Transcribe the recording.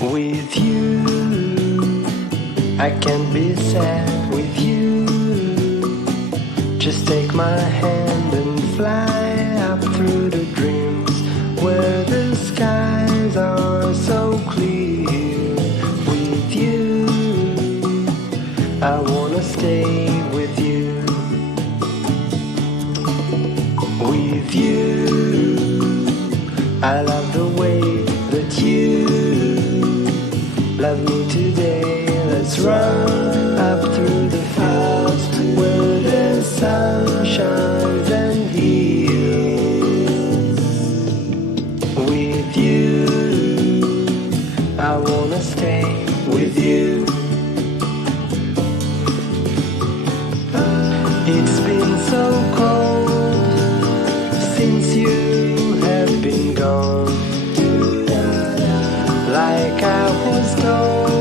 With you, I can't be sad with you. Just take my hand and fly up through the dreams where the skies are so clear. With you, I wanna stay with you. With you, I love the way that you love me today. Let's run up through the fields where the sun shines and heals. With you, I wanna stay with you. It's been so cold since you have been gone. Like I was told,